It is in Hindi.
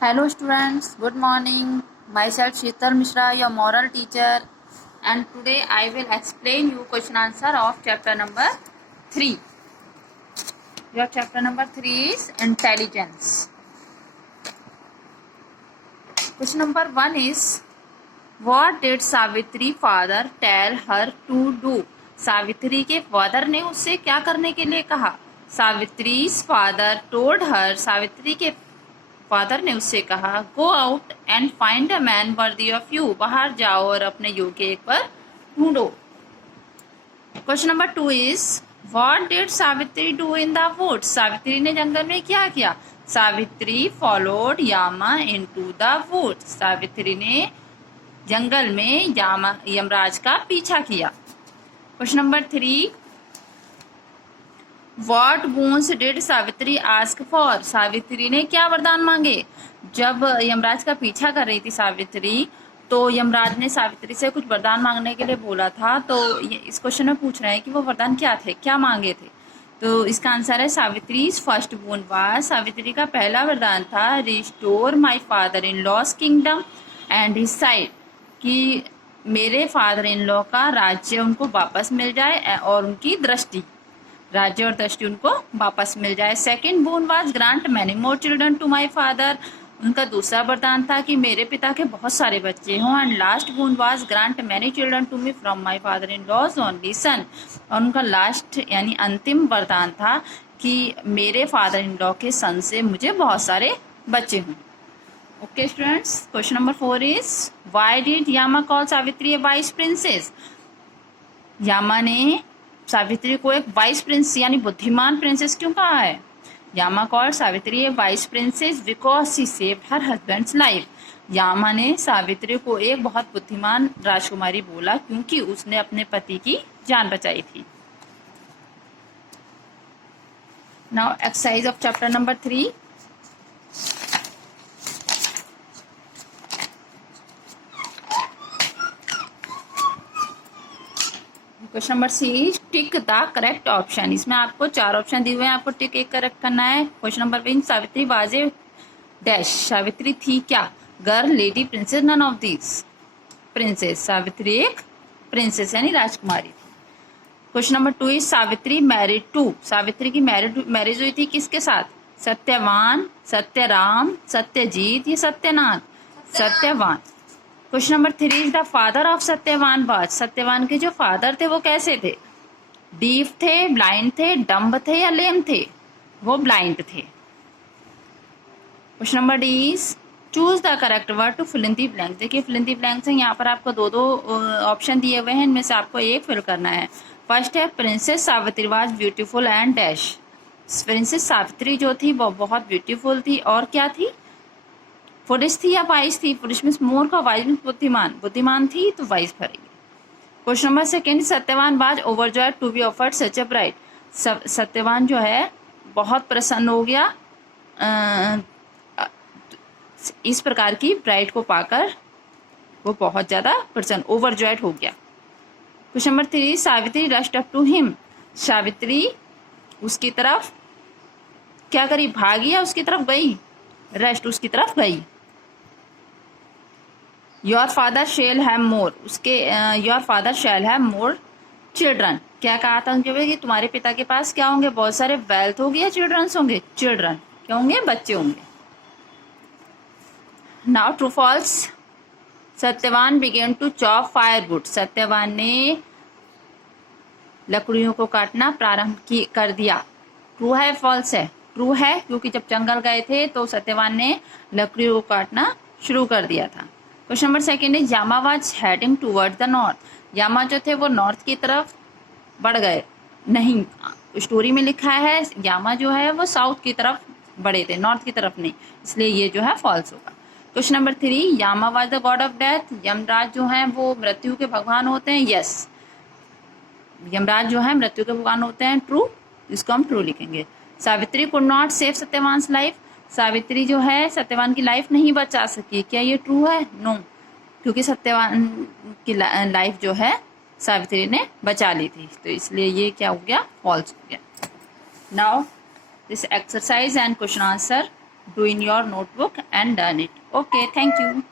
Hello students, good morning. Myself Sheetal Mishra, your moral teacher, and today I will explain you question answer of chapter number 3. Your chapter number 3 is intelligence. Question number 1 is, what did Savitri father tell her to do? Savitri के फादर ने उससे क्या करने के लिए कहा? सावित्री's father told her, सावित्री के फादर ने उससे कहा, go out and find a man worthy of you, बाहर जाओ और अपने योग्य एक पर ढूंढो. Question number 2 is, what did Savitri do in the woods? Savitri ने जंगल में क्या किया? Savitri followed Yama into the woods. Savitri ने जंगल में यमराज का पीछा किया. Question number 3, What boons did Savitri ask for? Savitri ने क्या वरदान मांगे? जब यमराज का पीछा कर रही थी सावित्री, तो यमराज ने सावित्री से कुछ वरदान मांगने के लिए बोला था. तो इस क्वेश्चन में पूछ रहे हैं कि वो वरदान क्या थे, क्या मांगे थे. तो इसका आंसर है Savitri first bone was, Savitri का पहला वरदान था, restore my father in loss kingdom and his side, कि मेरे फादर इन लॉ का राज्य उनको वापस मिल जाए और उनकी दृष्टि, राज्य और दृष्टि उनको वापस मिल जाए. Second boon was grant many more children to my father, उनका दूसरा वरदान था कि मेरे पिता के बहुत सारे बच्चे हों. And last boon was grant many children to me from my father in law's only son, और उनका लास्ट यानी अंतिम वरदान था कि मेरे फादर इन लॉ के सन से मुझे बहुत सारे बच्चे हों. Okay students, question number 4 is, why did Yama call Savitri a wise princess? Yama ने सावित्री को एक वाइस प्रिंस यानी बुद्धिमान प्रिंसेस क्यों कहा है? Yama called Savitri a wise princess because she saved her husband's life. Yama ने सावित्री को एक बहुत बुद्धिमान राजकुमारी बोला क्योंकि उसने अपने पति की जान बचाई थी. Now exercise of chapter number 3. Question number C, tick the correct option. इसमें आपको 4 ऑप्शन दिए हुए हैं, आपको टिक एक करेक्ट करना है. Question number 1, Savitri was a dash. Savitri थी क्या? Girl, lady, princess, none of these. Princess. Savitri एक प्रिंसेस यानी राजकुमारी थी. Question number 2 is, Savitri married to. Savitri की मैरिज हुई थी किसके साथ? सत्यवान, सत्यराम, सत्यजीत या Satyanath? Satyavan. Question number 3 is, the father of Satyavan was. Satyavan के जो फादर थे वो कैसे थे? डीफ थे, ब्लाइंड थे, डम्ब थे या लेम थे? वो ब्लाइंड थे. Question number D is, choose the correct word to fill in the blanks. देखिए फिल इन दी ब्लैंक्स हैं, यहाँ पर आपको दो ऑप्शन दिए हुए हैं, इनमें से आपको एक फिल करना है. फर्स्ट है, princess Savitri was beautiful and dash. Princess Savitri जो थी वो बहुत ब्यूटीफुल थी और क्या थी? फुलिश थी या वाइज थी? फुलिश मीन्स मूर्ख और वाइज मीन्स बुद्धिमान. बुद्धिमान थी तो वाइज भरेगी. Question number 2, Satyavan was overjoyed to be offered such a bride. Satyavan जो है बहुत प्रसन्न हो गया इस प्रकार की ब्राइड को पाकर, वो बहुत ज्यादा प्रसन्न, ओवरजॉयड हो गया. Question number 3, Savitri rushed up to him. Savitri उसकी तरफ क्या करी? भागी या उसकी तरफ गई? रश्ड, उसकी तरफ गई. Your father shall have more. उसके your father shall have more children. क्या कहा था उनके कि तुम्हारे पिता के पास क्या होंगे? बहुत सारे वेल्थ होगी या चिल्ड्रंस होंगे? चिल्ड्रन. क्या होंगे? बच्चे होंगे. Now true false. Satyavan began to chop firewood. Satyavan ने लकड़ियों को काटना प्रारंभ कर दिया. ट्रू है फॉल्स है? ट्रू है, क्योंकि जब जंगल गए थे तो सत्यवान ने लकड़ियों को काटना शुरू कर दिया था. क्वेश्चन नंबर 2 है, Yama was heading toward the north. Yama जो थे वो नॉर्थ की तरफ बढ़ गए. नहीं, स्टोरी में लिखा है यामा जो है वो साउथ की तरफ बढ़े थे, नॉर्थ की तरफ नहीं, इसलिए ये जो है फॉल्स होगा. Question number 3, Yama was the god of death. Yamraj जो है वो मृत्यु के भगवान होते हैं. यस, यमराज जो है मृत्यु के भगवान होते हैं. ट्रू, इसको हम ट्रू लिखेंगे. Savitri could not save Satyavan's life. Savitri जो है सत्यवान की लाइफ नहीं बचा सकी. क्या ये ट्रू है? नो, क्योंकि सत्यवान की लाइफ जो है सावित्री ने बचा ली थी, तो इसलिए ये क्या हो गया? फॉल्स हो गया. Now this exercise and question answer do in your notebook and done it. Okay, thank you.